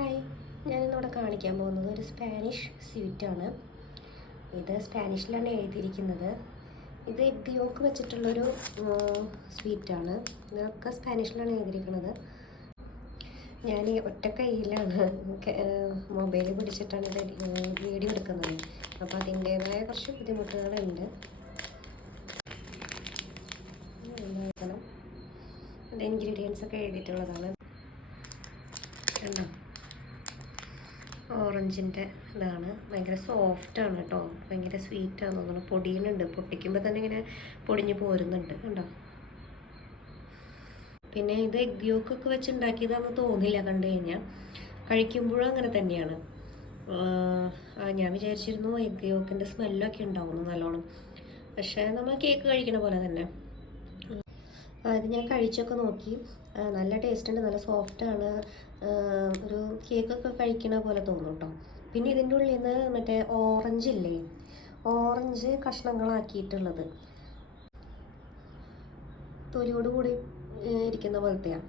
Hi, ഞാനിന്നിവിടെ കാണിക്കാൻ പോകുന്നത് ഒരു സ്പാനിഷ് സ്വീറ്റാണ്. ഇത് സ്പാനിഷിലാണ് എഴുതിയിരിക്കുന്നത്. ഇത് എഗ് യോക്ക് വെച്ചിട്ടുള്ളൊരു സ്വീറ്റാണ്. ഇതൊക്കെ സ്പാനിഷിലാണ് എഴുതിയിരിക്കുന്നത്. ഞാൻ ഈ ഒറ്റ കയ്യിലാണ് മൊബൈൽ പിടിച്ചിട്ടാണ് ഇത് വീഡിയോ എടുക്കുന്നത്. അപ്പോൾ അതിൻ്റേതായ കുറച്ച് ബുദ്ധിമുട്ടുകളുണ്ട്. അത് ഇൻഗ്രീഡിയൻസ് ഒക്കെ എഴുതിയിട്ടുള്ളതാണ്. കണ്ടോ, ഓറഞ്ചിൻ്റെ ഇതാണ്. ഭയങ്കര സോഫ്റ്റാണ് കേട്ടോ, ഭയങ്കര സ്വീറ്റാണ് തോന്നുന്നു. പൊടിയുന്നുണ്ട്, പൊട്ടിക്കുമ്പോൾ തന്നെ ഇങ്ങനെ പൊടിഞ്ഞ് പോരുന്നുണ്ട്. കണ്ടോ, പിന്നെ ഇത് എഗ് യോക്കൊക്കെ വെച്ച് ഉണ്ടാക്കിയതാണെന്ന് തോന്നില്ല കണ്ടു കഴിഞ്ഞാൽ. കഴിക്കുമ്പോഴും അങ്ങനെ തന്നെയാണ്. ഞാൻ വിചാരിച്ചിരുന്നു എഗ് യോക്കിൻ്റെ സ്മെല്ലൊക്കെ ഉണ്ടാവുന്നു നല്ലോണം, പക്ഷേ നമ്മൾ കേക്ക് കഴിക്കണ പോലെ തന്നെ. ഇത് ഞാൻ കഴിച്ചൊക്കെ നോക്കി, നല്ല ടേസ്റ്റ് ഉണ്ട്, നല്ല സോഫ്റ്റാണ്. ഒരു കേക്കൊക്കെ കഴിക്കണ പോലെ തോന്നും കേട്ടോ. പിന്നെ ഇതിൻ്റെ ഉള്ളിൽ നിന്ന് മറ്റേ ഓറഞ്ച് ഇല്ലേ, ഓറഞ്ച് കഷ്ണങ്ങളാക്കിയിട്ടുള്ളത് തൊലിയോട് കൂടി ഇരിക്കുന്ന പോലത്തെയാണ്.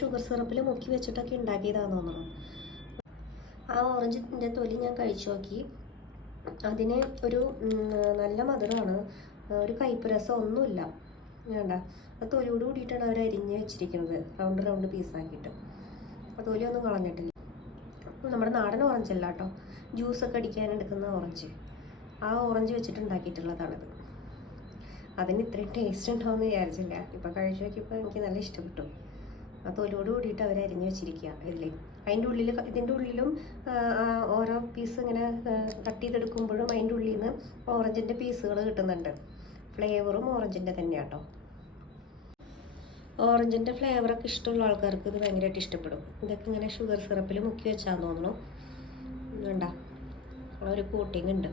ഷുഗർ സിറപ്പിൽ മുക്കി വെച്ചിട്ടൊക്കെ ഉണ്ടാക്കിയതാണെന്ന് തോന്നുന്നു. ആ ഓറഞ്ചിൻ്റെ തൊലി ഞാൻ കഴിച്ചു നോക്കി. അതിന് ഒരു നല്ല മധുരമാണ്, ഒരു കയ്പ്പ് രസം ഒന്നുമില്ല. വേണ്ട, ആ തൊലിയോട് കൂടിയിട്ടാണ് അവർ അരിഞ്ഞ് വെച്ചിരിക്കുന്നത്, റൗണ്ട് റൗണ്ട് പീസാക്കിയിട്ട്. അപ്പോൾ തൊലിയൊന്നും കളഞ്ഞിട്ടില്ല. നമ്മുടെ നാടൻ ഓറഞ്ച് അല്ല കേട്ടോ, ജ്യൂസൊക്കെ അടിക്കാൻ എടുക്കുന്ന ഓറഞ്ച്, ആ ഓറഞ്ച് വെച്ചിട്ട് ഉണ്ടാക്കിയിട്ടുള്ളതാണിത്. അതിന് ഇത്രയും ടേസ്റ്റ് ഉണ്ടാവുമെന്ന് വിചാരിച്ചില്ല. ഇപ്പോൾ കഴിച്ചു നോക്കിയപ്പോൾ എനിക്ക് നല്ല ഇഷ്ടപ്പെട്ടു. ആ തൊലിയോട് കൂടിയിട്ട് അവർ അരിഞ്ഞ് വെച്ചിരിക്കുക ഇതിൽ. ഇതിൻ്റെ ഉള്ളിലും ഓരോ പീസ് ഇങ്ങനെ കട്ട് ചെയ്തെടുക്കുമ്പോഴും അതിൻ്റെ ഉള്ളിൽ നിന്ന് ഓറഞ്ചിൻ്റെ പീസുകൾ കിട്ടുന്നുണ്ട്. ഫ്ലേവറും ഓറഞ്ചിൻ്റെ തന്നെയാണ് കേട്ടോ. ഓറഞ്ചിൻ്റെ ഫ്ലേവറൊക്കെ ഇഷ്ടമുള്ള ആൾക്കാർക്ക് ഇത് ഭയങ്കരമായിട്ട് ഇഷ്ടപ്പെടും. ഇതൊക്കെ ഇങ്ങനെ ഷുഗർ സിറപ്പിൽ മുക്കി വെച്ചാൽ തോന്നുന്നു. വേണ്ട, ഒരു കോട്ടിങ് ഉണ്ട്.